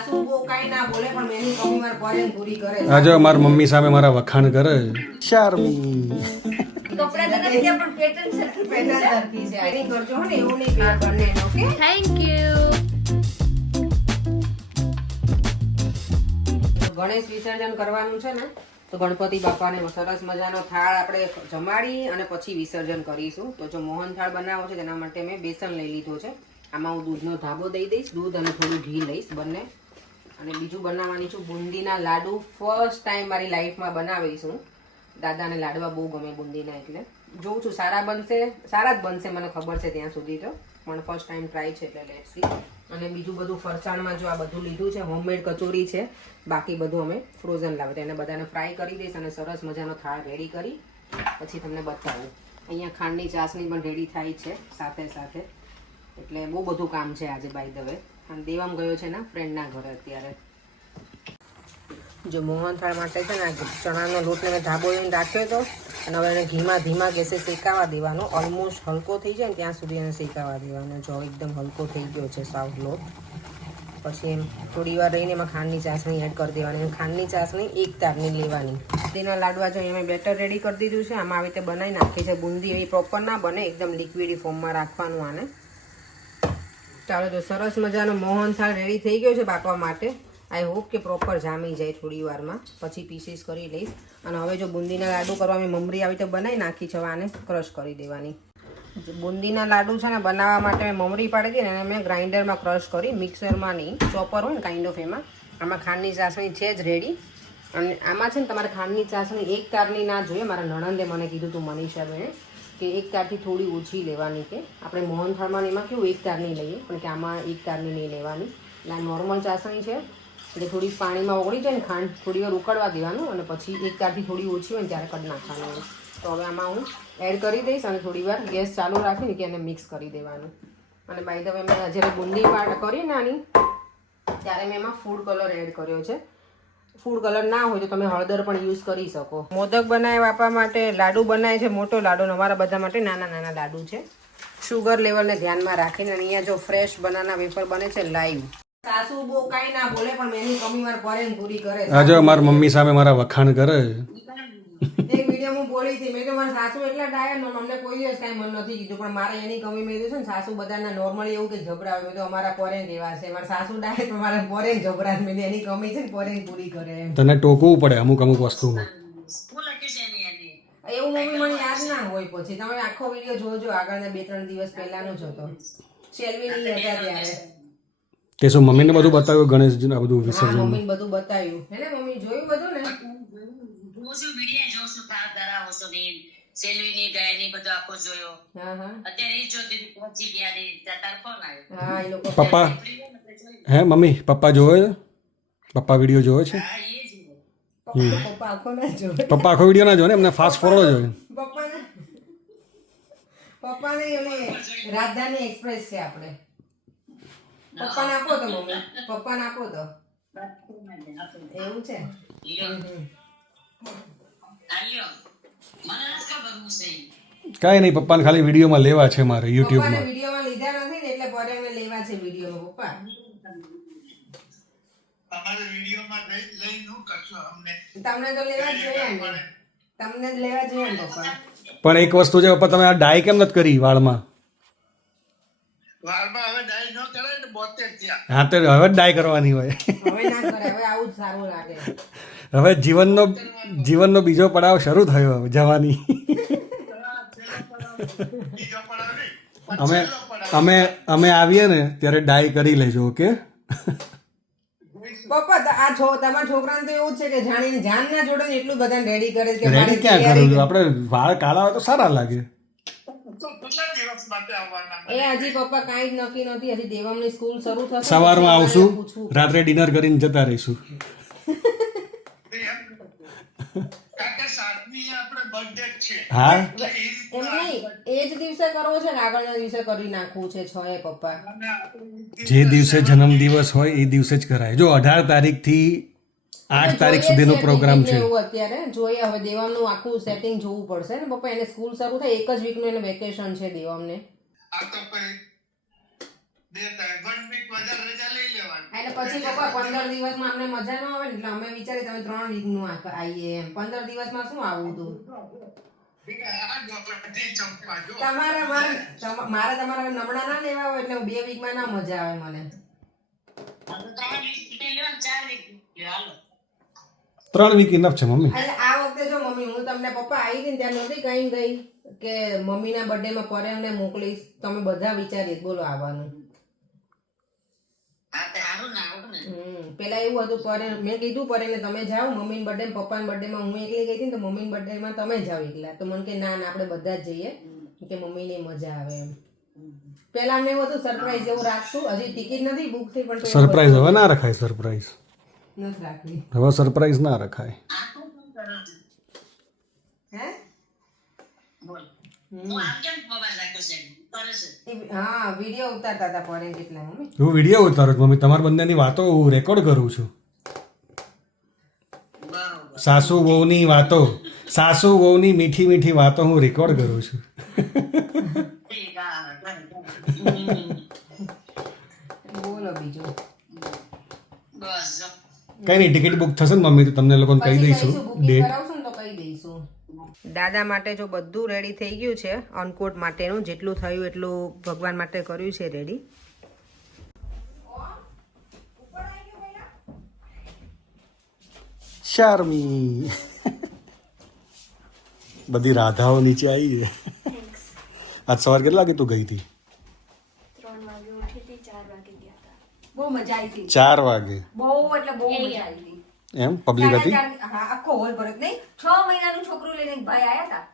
સાસુ બહુ કાઈ ના બોલે પણ એની કમી માર પરેન પૂરી કરે. આજે મારી મમ્મી સામે મારા વખાણ કરે. શારમી કપડા તો નથી કે પણ પેટર્ન સરખી છે. એની કરજો હો ને એવું નહીં કે બંને ઓકે. Thank you. ગણેશ વિસર્જન કરવાનું છે ને તો ગણપતિ બાપાને સરસ મજાનો થાળ આપણે જમાડી અને પછી વિસર્જન કરીશું. તો જો મોહન થાળ બનાવવો છે તેના માટે મેં બેસન લઈ લીધો છે. આમાં હું દૂધનો ધાબો દઈ દઈશ, દૂધ અને થોડું ઘી લઈશ બંને. અને બીજું બનાવવાની છું બુંદીના લાડુ. ફર્સ્ટ ટાઈમ મારી લાઈફમાં બનાવીશું. દાદાને લાડવા બહુ ગમે બુંદીના, એટલે જોઉં છું સારા બનશે. સારા જ બનશે મને ખબર છે ત્યાં સુધી તો, પણ ફર્સ્ટ ટાઈમ ટ્રાય છે એટલે લેટ્સ સી. અને બીજું બધું ફરસાણમાં જો આ બધું લીધું છે, હોમમેડ કચોરી છે, બાકી બધું અમે ફ્રોઝન લાવે તો એને બધાને ફ્રાય કરી દઈશ અને સરસ મજાનો થાળ રેડી કરી પછી તમને બતાવું. અહીંયા ખાંડની ચાસણી પણ રેડી થાય છે સાથે સાથે, એટલે બહુ બધું કામ છે આજે બાય ધ વે. અને દેવામ ગયો છે ને ફ્રેન્ડના ઘરે અત્યારે. જો મોહનથાળ માટે છે ને ચણાનો લોટ મેં ધાબો લઈને રાખ્યો હતો અને હવે એને ધીમા ગેસે શેકાવા દેવાનો. ઓલમોસ્ટ હલકો થઈ જાય ને ત્યાં સુધી એને શેકાવા દેવાનો. જો એકદમ હલકો થઈ ગયો છે સાવ લોટ. પછી એમ થોડી વાર રહીને એમાં ખાંડની ચાસણી એડ કરી દેવાની. ખાંડની ચાસણી એક તારની લેવાની. તેના લાડવા જો મેં બેટર રેડી કરી દીધું છે. આમાં આવી રીતે બનાવી નાખી છે. બુંદી એવી પ્રોપર ના બને, એકદમ લિક્વિડ ફોર્મમાં રાખવાનું આને. ચાલો જો સરસ મજાનો મોહનથાળ રેડી થઈ ગયો છે બાફવા માટે. આઈ હોપ કે પ્રોપર જામી જાય થોડી વારમાં, પછી પીસીસ કરી લઈશ. અને હવે જો બુંદીના લાડુ કરવા મેં મમરી આવી રીતે બનાવી નાખી છે, આને ક્રશ કરી દેવાની. બુંદીના લાડુ છે ને બનાવવા માટે મેં મમરી પાડી હતી ને એને મેં ગ્રાઇન્ડરમાં ક્રશ કરી, મિક્સરમાં નહીં, ચોપર હોય ને કાઇન્ડ ઓફ એમાં. આમાં ખાંડની ચાસણી છે જ રેડી. અને આમાં છે ને તમારે ખાંડની ચાસણી એક તારની ના જોઈએ. મારા નણંદે મને કીધું હતું મનીષાબેને કે એક તારથી થોડી ઓછી લેવાની. કે આપણે મોહનથાળમાં એમાં કેવું એક તારની લઈએ, પણ કે આમાં એક તારની નહીં લેવાની. એટલે આ નોર્મલ ચાસણી છે એટલે થોડી પાણીમાં ઓગળી જાય ને ખાંડ, થોડી વાર ઉકળવા દેવાનું અને પછી એક તારથી થોડી ઓછી હોય ને ત્યારે કદ નાખવાનું. તો હવે આમાં હું એડ કરી દઈશ અને થોડી વાર ગેસ ચાલુ રાખીને કે એને મિક્સ કરી દેવાનું. અને બાય ધ વે મેં જ્યારે બુંદી કરી નાની ત્યારે મેં એમાં ફૂડ કલર એડ કર્યો છે. ફૂડ કલર ના હોય તો તમે હળદર પણ યુઝ કરી શકો. મોદક બનાવે બાપા માટે, લાડુ બનાવે છે મોટો લાડુ, અમારા બધા માટે નાના લાડુ છે. શુગર લેવલને ધ્યાનમાં રાખીને. અહીંયા જો ફ્રેશ બનાના વેફર બને છે લાઈવ. સાસુ બહુ કાઈ ના બોલે પણ એની કમી માર પરેન પૂરી કરે. આજે મારી મમ્મી સામે મારા વખાણ કરે. એક વિડીયો હું બોલી હતી, મેં તો મારા સાસુ એટલા ડાયા ને અમને કોઈ દિવસ કાંઈ મન નથી કીધું, પણ મારે એની કમી મેં છે ને સાસુ બધાના નોર્મલી એવું કે જબરા હોય, મેં તો અમારા પરેન એવા છે. મારા સાસુ ડાયા તો મારા પરેન જબરા, મેં એની કમી છે ને પરેન પૂરી કરે. તને ટોકવું પડે અમુક વસ્તુમાં. એવું મમ્મી મને યાદ ના હોય. પછી તમે આખો વિડીયો જોજો, આગળના 2-3 દિવસ પહેલાનો જ હતો. શેલ્વીની હતા ત્યારે. તે શું મમ્મીને બધું બતાવ્યું ગણેશજી આ બધું વિસર્જન? મમ્મીને બધું બતાવ્યું હે ને? મમ્મી જોયું બધું ને? જોશું વિડિયો જોશું, તાર કરાવો છો ને સેલ્વીની ગાયની બધું આખો જોયો. હા અત્યારે ઈ જોતી પહોંચી ગયા ને તાર ફોન આવ્યો. હા એ લોકો પપ્પા હે મમ્મી પપ્પા જોવે છે? પપ્પા વિડીયો જોવે છે? હા એ જ પપ્પા આખો ના જોવે. પપ્પા આખો વિડીયો ના જોવે ને, એમને ફાસ્ટ ફોરવર્ડ જોવે. પપ્પાને ઓલી રાજધાની એક્સપ્રેસ છે આપણે. પપ્પાને આપો તો મમ્મી, પપ્પાને આપો તો. એવું છે? કાંઈ નહીં, પપ્પાને ખાલી વિડીયોમાં લેવા છે મારે પપ્પાને યુટ્યુબમાં. વિડીયોમાં લીધા નથી ને એટલે પરે મેં લેવા છે વિડીયોમાં. પપ્પા તમારે વિડીયોમાં લઈ નું કરશો અમને. તમને તો લેવા જ જોઈએ ને, તમને જ લેવા જોઈએ ને પપ્પા. પણ એક વસ્તુ છે પપ્પા, તમે આ ડાય કેમ નથી કરી વાળમાં? વારમાં હવે ડાય ન કરે ને 72 થયા. હા તો હવે જ ડાય કરવાની હોય. હવે ના કરે, હવે આવું જ સારું લાગે. હવે જીવનનો બીજો પડાવ શરૂ થયો હવે જવાની. બીજો પડાવ નહીં, પણ અમે છેલ્લો પડાવ. અમે આવીએ ને ત્યારે ડાય કરી લેજો. ઓકે પપ્પા આ તમારા છોકરાને તો એવું જ છે કે જાણીને જાન ના જોડે ને એટલું બધાને રેડી કરે છે કે રેડી ક્યાં કરું છું? આપણે વાળ કાળા હોય તો સારા લાગે. તો કેટલા દિવસ માટે આવવાના? એ હજી પપ્પા કાંઈ જ નક્કી નથી. હજી દેવમની સ્કૂલ શરૂ થશે. સવારમાં આવશું, રાત્રે ડિનર કરીને જતા રહીશું. કારણ કે 7મી આપણે બર્થડે છે. હા એમ નહીં, એ જ દિવસે કરવો છે કે આગળના દિવસે કરી નાખવું છે? 6 પપ્પા જે દિવસે જન્મદિવસ હોય એ દિવસે જ કરાય. જો 18 તારીખથી 8 તારીખ સુધીનો પ્રોગ્રામ છે. એવું અત્યારે જોઈએ. હવે દેવમનું આખું સેટિંગ જોવું પડશે ને પપ્પા. એને સ્કૂલ શરૂ થાય એક જ વીકનું એને વેકેશન છે દેવમને. આ તો કોઈ દેતા 1 વીક વધારે રજા લઈ લેવાની. એટલે પછી પપ્પા 15 દિવસમાં અમને મજા ન આવે ને એટલે અમે વિચારી તમે 3 વીકનું આવીએ એમ 15 દિવસમાં શું આવું હતું આ જો બધી ચંપા જો. મારે તમારા નમણા ના લેવા હોય એટલે 2 વીકમાં ના મજા આવે મને હવે 3 વીક છૂટી લ્યો ને 4 વીક લ્યો, હાલો. 3 વીક ઇનફ છે મમ્મી. એટલે આ વખતે જો મમ્મી હું તમને પપ્પા આવી હતી ને ત્યાં નહોતી કઈ ગઈ કે મમ્મીના બર્થડે માં પરેશને મોકલીશ તમે બધા વિચારીએ બોલો આવવાનું હા, તે હારું ને, આવું ને. પેલા એવું હતું પરેશ મેં કીધું પરેશને તમે જાઓ મમ્મીના બર્થડે પપ્પાના બર્થડે માં હું એકલી ગઈ હતી ને તો મમ્મીના બર્થડે માં તમે જાઓ એકલા તો મને કે ના આપણે બધા જ જઈએ કે મમ્મીને મજા આવે એમ પેલા અમને એવું હતું સરપ્રાઈઝ એવું રાખશું હજી ટિકિટ નથી બુક થઈ પણ સરપ્રાઈઝ હવે ના રખાય. સરપ્રાઈઝ નથી રાખવી હવે સરપ્રાઈઝ ના રખાય. આ તું શું કરો છો? હે બોલ. હું આમ કેમ મોબાઈલ રાખ્યો છે? કરે છે. હા વિડીયો ઉતારતા હતા પરેશ એટલા મમ્મી હું વિડીયો ઉતારું છું મમ્મી. તમારા બંનેની વાતો હું રેકોર્ડ કરું છું. બરોબર. સાસુ વહુની વાતો, સાસુ વહુની મીઠી મીઠી વાતો હું રેકોર્ડ કરું છું. ઠીક, હા, કરે. બોલો બીજું બસ જો. કઈ નહીં, ટિકિટ બુક થશે ને મમ્મી તો તમને લોકોને કહી દઈશું બુકિંગ ડેટ. કરાવશું ને તો કહી દઈશું દાદા માટે જો બધું રેડી થઈ ગયું છે અન્નકૂટ માટેનું જેટલું થયું એટલું ભગવાન માટે કર્યું છે રેડી શાર્મી બધી રાધાઓ નીચે આવી છે. આજ સવાર કેટલા વાગે તું ગઈ હતી? 3 વાગે ઉઠી હતી 4 વાગે ગયા હતા. બહુ મજા આવી હતી 4 વાગે. બહુ એટલે બહુ મજા આવી હતી એમ પબ્લિક હતી? હા આખો હોલ ભરત નહીં 6 મહિનાનું છોકરું લઈને એક ભાઈ આયા હતા.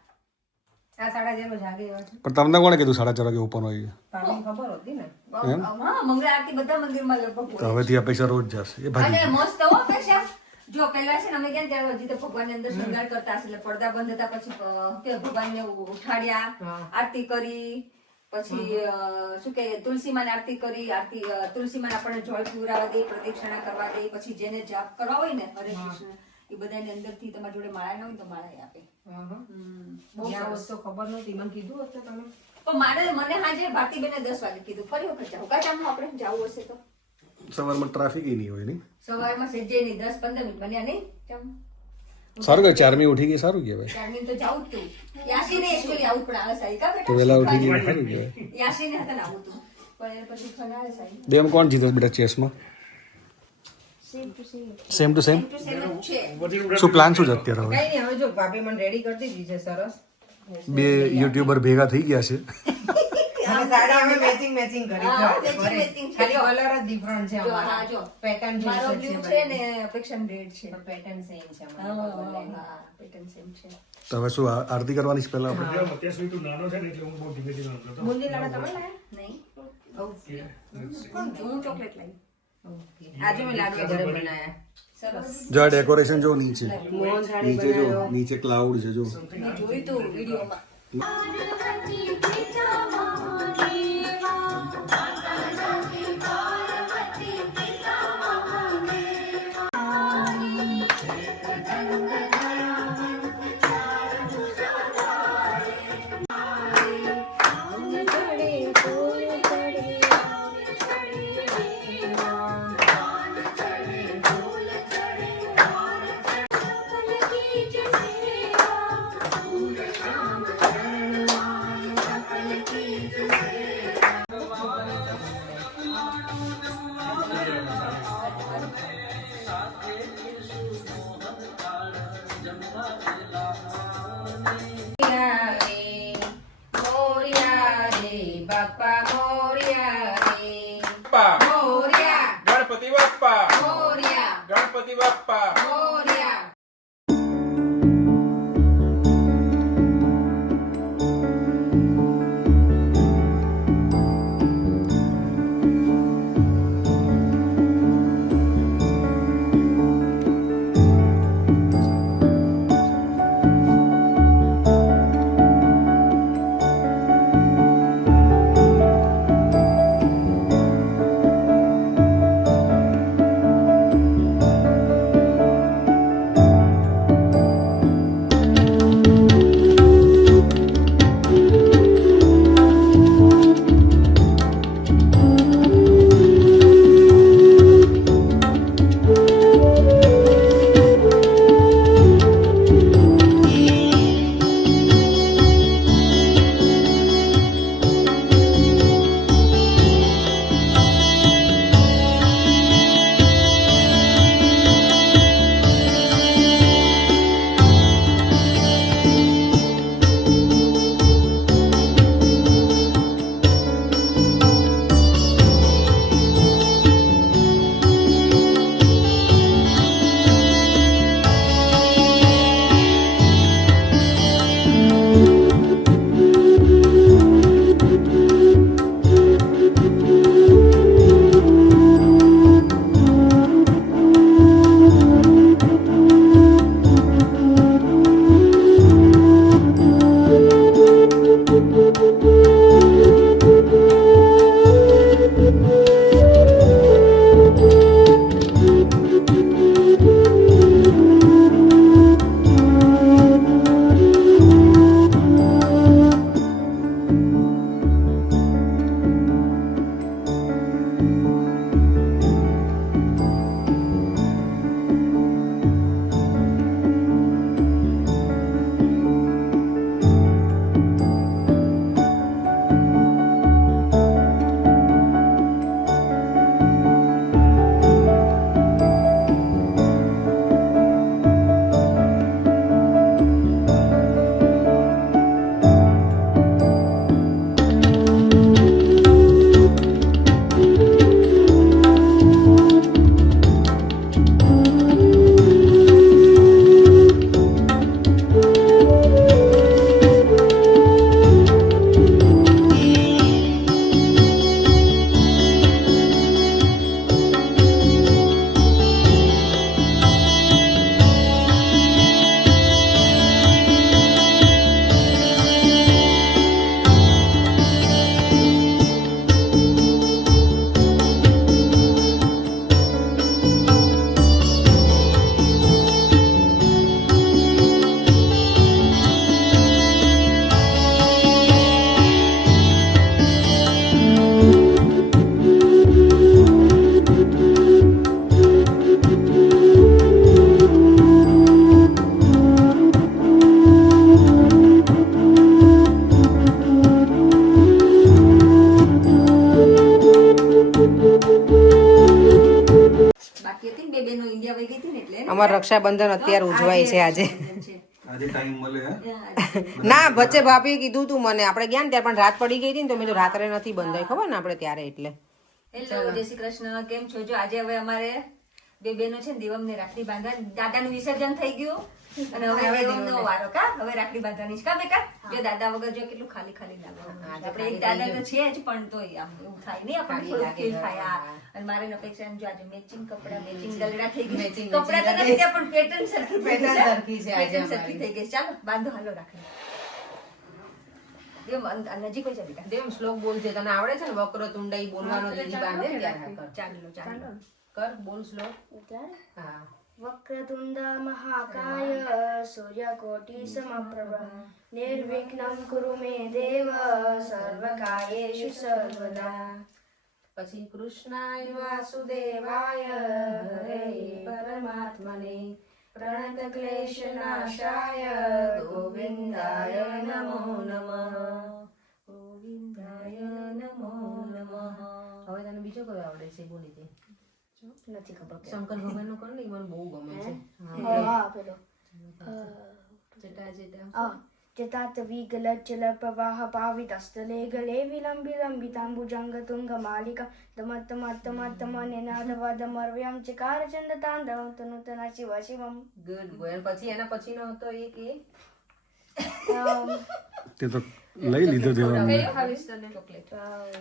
આ 4:30 જાગે એવા છે પણ તમને કોણે કીધું 4:30 વાગે ઓપન હોય છે? તમને ખબર હતી ને હા, મંગળા આરતી બધા મંદિરમાં લગભગ તો હવેથી અપેક્ષા રોજ જશે એ ભાઈ. અને મસ્ત હો પેશા. જો પહેલા છે ને અમે ગયા ને ત્યારે હજી તો ભગવાનની અંદર શૃંગાર કરતા હશે એટલે પડદા બંધ હતા પછી તે ભગવાનને ઉઠાડ્યા આરતી કરી પછી શું કે તુલસીમાની આરતી કરી તુલસીમાને આપણે જળ પીવડાવવા દે પ્રદક્ષિણા કરવા દે પછી જેને જાપ કરવા હોય ને હરે કૃષ્ણ એ બધાની અંદરથી તમારી જોડે માળા ન હોય તો માળા આપે. જ્યાં વસ્તુ ખબર નહોતી મને કીધું હતું તમે પણ મને હાજે ભારતીબેને 10 વાગે કીધું ફરી વખત જાવ કા ટાઈમમાં આપણે જવું હશે તો સવારમાં ટ્રાફિક નહીં હોય નહીં. સવારમાં સેજે નહીં 10-15 મિનિટ બન્યા નહીં કેમ સારું કે 4મી ઉઠી ગઈ સારું કહેવાય. ચારમી તો જાવું જ તું યાસીને એકચ્યુઅલી આવું પણ આળસ આવી કા તો બેટા વહેલા ઉઠી ગઈ સારું કહેવાય. યાસીને હતા ને આવું તું પણ એના પછી ફન આળસ આવી બેમ કોણ જીતે બેટા ચેસમાં? Same to same. તો સેમ જ છે શું પ્લાન શું છે અત્યારે હવે? કઈ નહીં હવે જો ભાભી મને રેડી કરી દીધી છે સરસ બે યુટ્યુબર ભેગા થઈ ગયા છે. અને સાડી અમે મેચિંગ કરી હા, જો matching matching છે. ખાલી કલર જ ડિફરન્ટ છે જો હા જો પેટર્ન મારો બ્લુ છે ને અપેક્ષા રેડ છે પેટર્ન સેમ છે હા પેટર્ન સેમ છે તો હવે શું આરતી કરવાની છે પહેલા આપણે? બુંદી લાડવા તમે લાયા નહીં ઓકે હું ચોકલેટ લાવી આજે મેં લાડવા ઘરે બનાયા સરસ જો આ ડેકોરેશન જો નીચે મોહન થાળી નીચે જો નીચે ક્લાઉડ છે જો. મેં જોયું તું વિડીયોમાં કેતી બે બેનો ઇન્ડિયા વહી ગઈ હતી ને એટલે અમાર રક્ષાબંધન અત્યારે ઉજવાય છે આજે. આજે ટાઈમ મળે ના વચ્ચે ભાભીએ કીધું તું મને, આપણે ગયા ને ત્યારે પણ રાત પડી ગઈ હતી ને તો મેં તો રાત્રે નથી બંધાઈ, ખબર ને આપણે ત્યારે એટલે. હેલો જય શ્રી કૃષ્ણ, કેમ છો? જો આજે હવે અમારે બે બેનો છે ને દેવમને રાખડી બાંધવા, દાદાનું વિસર્જન થઈ ગયું અને હવે દેવમનો વારો. કા હવે રાખડી બાંધવાની છે કા બેટા? જો દાદા વગર જો કેટલું ખાલી ખાલી લાગે. આપણે એક દાદા તો છે જ પણ તોય આમ એવું થાય નહીં, આપણને થોડું ફીલ થાય. અને મારે અપેક્ષા જો આજે મેચિંગ કપડા, મેચિંગ ગલડા થઈ ગઈ. કપડા તો નથી ત્યાં પણ પેટર્ન સરખી થઈ ગઈ છે. પેટર્ન સરખી થઈ ગઈ. ચાલો બાંધો, હાલો રાખડી. દેવ નજીક હોય છે બેટા. દેવ શ્લોક બોલજે, તને આવડે છે ને? વક્રતુંડાઈ બોલવાનો દીદી બાંધે ને ત્યારે ચાલો ચાલો કર, બોલ શ્લોક. હા. વક્રતુંડ મહાકાય સૂર્યકોટિ સમપ્રભ નિર્વિઘ્નમ કુરુ મે દેવ સર્વકાર્યેષુ સર્વદા. પછી કૃષ્ણાય વાસુદેવાય હરે પરમાત્મને પ્રણત ક્લેશનાશાય ગોવિંદાય નમો નમઃ. ગોવિંદાય નમો નમઃ. હવે તને બીજો કયો આવડે છે? બોલી દે. નથી ખબર. શંકર ભગવાન નું કર ને, મને બહુ ગમે છે. હા પેલો જટા જટા જતાત વિગલ ચલ પ્રવાહ પાવિતસ્તલે ગલે વિલંબી લંબિતાંબુજંગ તુંગ માલિકા દમત મત મત મને નાદવદ મર્વ્યમ ચકાર ચંદ તાંડવ તનુતના શિવ શિવમ. ગુડ ગોયલ. પછી એના પછીનો હતો એક એ તે તો લઈ લીધો દેવામાં.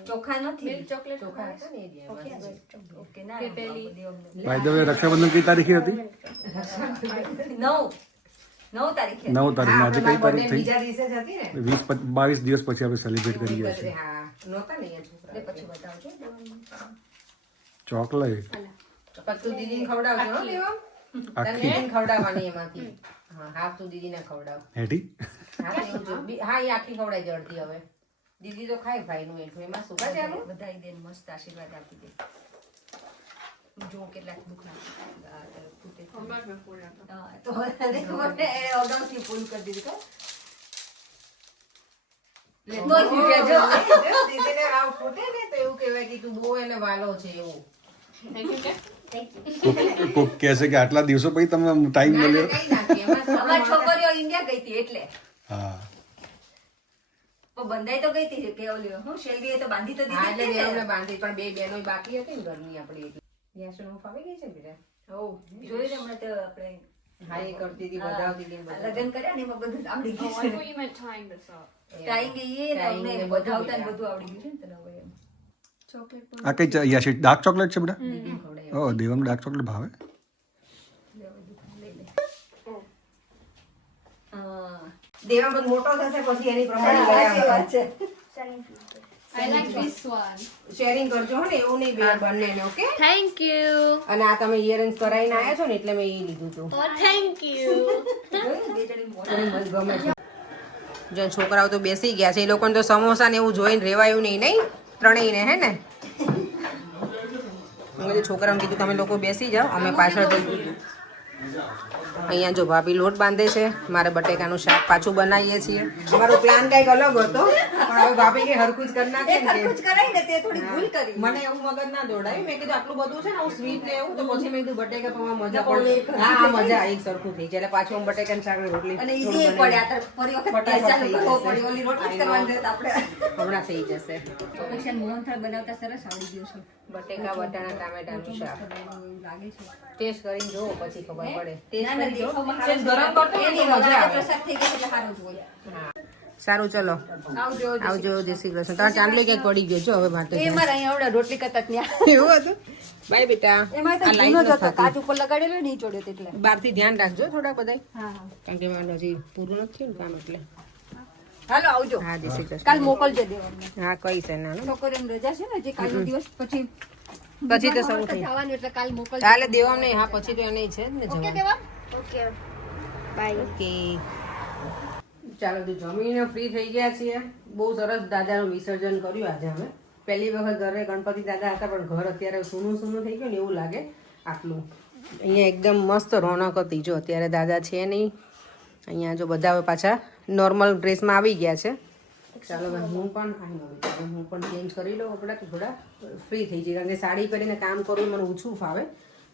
ચોખા નથી, ચોખા હતા ને એ દેવા. ઓકે ના દેવમને બાય ધ વે રક્ષાબંધન કઈ તારીખે હતી? 9 તારીખે. 9 તારીખ. આજે કઈ તારીખ થઈ? બીજા દિવસે જ હતી ને. 22 દિવસ પછી આપણે સેલિબ્રેટ કરી ગયા છીએ. હા, નહોતા ને અહીંયા છોકરા. પછી બતાવજો. ચોકલેટ પછી તું દીદીને ખવડાવજો હો દેવા. તને દીદીને ખવડાવવાની એમાંથી. હા, હાફ તું દીદીને ખવડાવ. હેઠી હા, તો એવું જો. હા, એ આખી ખવડાઈ દે અડધી. હવે દીદી તો ખાય ભાઈનું એટલું, એમાં શું કાજે આલું? બધાય બેન મસ્ત આશીર્વાદ આપી દે. જો કેટલાક દુઃખ તો અગાઉથી પૂરું કરી દીધું કા? તોય ફૂટે જો. દીદીને આવ ફૂટે ને તો એવું કહેવાય કે તું બહુ એને વાલો છે એવું. કોક કહે છે કે આટલા દિવસો પછી તમને ટાઈમ ના, મળ્યો. ના, કઈ ના કે એમાં શું અમારી છોકરીઓ ઇન્ડિયા ગઈ હતી એટલે હા, પણ બંધાઈ તો ગઈ હતી કે ઓલી હું શેલવીએ તો બાંધી તો હા, એટલે દીધી હતી બેવને ને. બાંધી, પણ બે બહેનો બાકી હતી ને ઘરની આપણી એટલે. યાસુનું ફાવી ગઈ છે ને બેટા. જોયું ને હમણાં તો આપણે હા, એ કરતી હતી, બધાવતી હતી ને બધા. લગ્ન કર્યા ને એમાં બધું આવડી ગયું છે. ટાઈ ગઈ ને Tying અમને ને બધું બધાવતા ને બેટા. બધું આવડી ગયું છે ને તને હવે એમ. આ કઈ યાશી ડાર્ક ચોકલેટ છે બેટા? દીદીને ખવડાવી. ઓ દેવમ ડાર્ક ચોકલેટ ભાવે. હા. દેવા બધો મોટો થશે પછી એની પ્રમાણે સાચી વાત છે. શેરિંગ કરજો હો ને, એવું નહીં બે બંનેને. Okay, thank you. અને આ તમે ઇયરિંગ્સ કરાવીને આવ્યા છો ને એટલે મેં એ લીધું હતું. Thank you. મને ગમે છે. જો છોકરાઓ તો બેસી ગયા છે, એ લોકોને તો સમોસા ને એવું જોઈને રેવાયું નહીં. નહીં ત્રણેયને હે ને? મેં કીધું છોકરાઓને કીધું તમે લોકો બેસી જાઓ, અમે પાછળ જઈએ. અહીંયા જો ભાભી લોટ બાંધે છે, મારે બટેકાનું શાક પાછું બનાવીએ છીએ. અમારો પ્લાન કંઈક અલગ હતો પણ હવે ભાભી કે હરખું જ કરી નાખે એ ખરખું જ કરાય ને તે થોડી ભૂલ કરી. મને એવું મગજ ના દોડાયું. મેં કીધું આટલું બધું છે ને, હું સ્વીટ ને એવું, તો પછી મેં કીધું બટેકા પૌવા મજા પડે. હા, હા, મજા એક સરખું થઈ જાય. એટલે પાછું હું બટેકાનું શાક ને રોટલી અને ઈઝી પડે. આ તો ફરી વખત ગેસ ચાલુ કરવો પડે. ઓલી રોટલી જ કરવાની રહેત આપણે. હમણાં થઈ જશે. ઓપરેશન મોહનથાળ બનાવતા સરસ આવડી ગયું છે. બટેકા વટાણા ટામેટાનું શાક એવું લાગે છે. ટેસ્ટ કરીને જોવો પછી ખબર પડે. ના, ના, દેખાવમાં સેજ ગરમ કરતો હોય ને તો મજા આવે. પ્રસાદ થઈ ગયો એટલે સારું જ હોય. સારું, ચલો આવજો. જય શ્રી કૃષ્ણ. તારા ચાંદલો ક્યાંક પડી ગયો છો હવે માટે. એ મારે અહીંયા આવડે રોટલી કરતા જ ત્યાં. એવું હતું? બાય બેટા. એમાં તો આ લાઈટ જૂનો જ નથી હતો. થતી. કાચ ઉપર લગાડેલો નહીં ચોડ્યો એટલે. બહારથી ધ્યાન રાખજો થોડા બધા, હા, હા. કારણ કે મારે હજી પૂરું નથી થયું ને કામ એટલે. હાલો આવજો. હા, જય શ્રી કાલ કૃષ્ણ. મોકલજો દેવાને. હા, કઈ છે નાનું. છોકરીઓને રજા છે ને જે કાલનો દિવસ પછી પછી તો શરૂ થઈ. જવાનું એટલે કાલ મોકલજો. કાલે દેવા નહીં. હા, પછી તો એને છે જ ને ઓકે જવાનું. દેવા. Okay bye. ઓકે, ચાલો તો જમીને ફ્રી થઈ ગયા છીએ. બહુ સરસ દાદાનું વિસર્જન કર્યું આજે અમે. પહેલી વખત ઘરે ગણપતિ દાદા હતા પણ ઘર અત્યારે સૂનું સૂનું થઈ ગયું ને એવું લાગે. આટલું અહીંયા એકદમ મસ્ત રોનક હતી. જો અત્યારે દાદા છે નહીં અહીંયા. જો બધા હવે પાછા નોર્મલ ડ્રેસમાં આવી ગયા છે. ચાલો ભાઈ, હું પણ ચેન્જ કરી લઉં કપડાં તો થોડા ફ્રી થઈ જાય. કારણ કે સાડી પહેરીને કામ કરવું મને ઓછું ફાવે.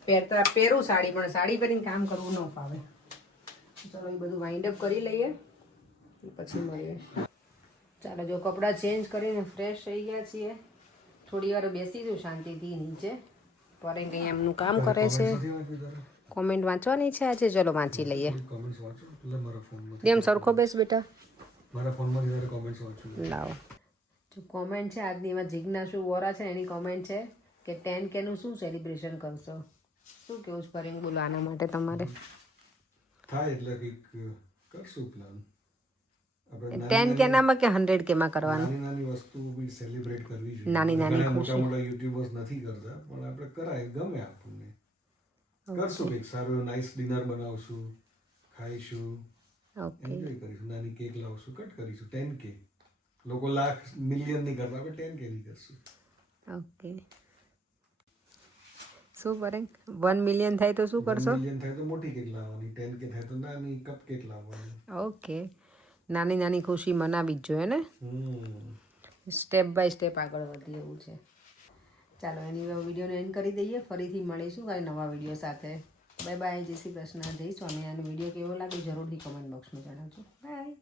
પહેરું સાડી, પણ સાડી પહેરીને કામ કરવું ન ફાવે. ચાલો એ બધું વાઇન્ડ અપ કરી લઈએ પછી મળીએ. ચાલો જો કપડાં ચેન્જ કરીને ફ્રેશ થઈ ગયા છીએ. થોડી વાર બેસીશું શાંતિથી નીચે. પરેશ કંઈ એમનું કામ કરે છે. કોમેન્ટ વાંચવાની છે આજે, ચલો વાંચી લઈએ. એમ સરખો બેસ બેટા, લાવો. જો કોમેન્ટ છે આજની, એમાં જિજ્ઞાસુ વોરા છે એની કોમેન્ટ છે કે 10K નું શું સેલિબ્રેશન કરશો? શું કેવું છે પરેશ, બોલો આના માટે તમારે? થાય એટલે કંઈક કરશું પ્લાન. 10K નામાં કે 100K માં કરવાનું? નાની નાની વસ્તુ બી સેલિબ્રેટ કરવી જોઈએ. નાની નાની ઘણા મોટા મોટા યુટ્યુબર્સ નથી કરતા, પણ આપણે કરાય, ગમે આપણને. કરશું કંઈક સારું નાઇસ ડિનર બનાવશું, ખાઈશું, ઓકે એન્જોય કરીશું. નાની કેક લાવશું, કટ કરીશું. 10K લોકો લાખ મિલિયન ની કરતા, આપણે 10K ની કરશું. ઓકે. શું પરેશ, 1 મિલિયન થાય તો શું કરશો? મિલિયન થાય તો મોટી કેક લાવવાની, 10K થાય તો નાની કપ કેક લાવવાની. ઓકે. નાની નાની ખુશી મનાવી જ જોઈએ ને, સ્ટેપ બાય સ્ટેપ આગળ વધીએ એવું છે. ચાલો એની વિડીયોને એન્ડ કરી દઈએ. ફરીથી મળીશું કાંઈ નવા વિડીયો સાથે. બાય બાય, જય શ્રી કૃષ્ણ, જય સ્વામિનારાયણ. વિડીયો કેવો લાગે જરૂરથી કમેન્ટ બોક્સમાં જણાવજો. બાય.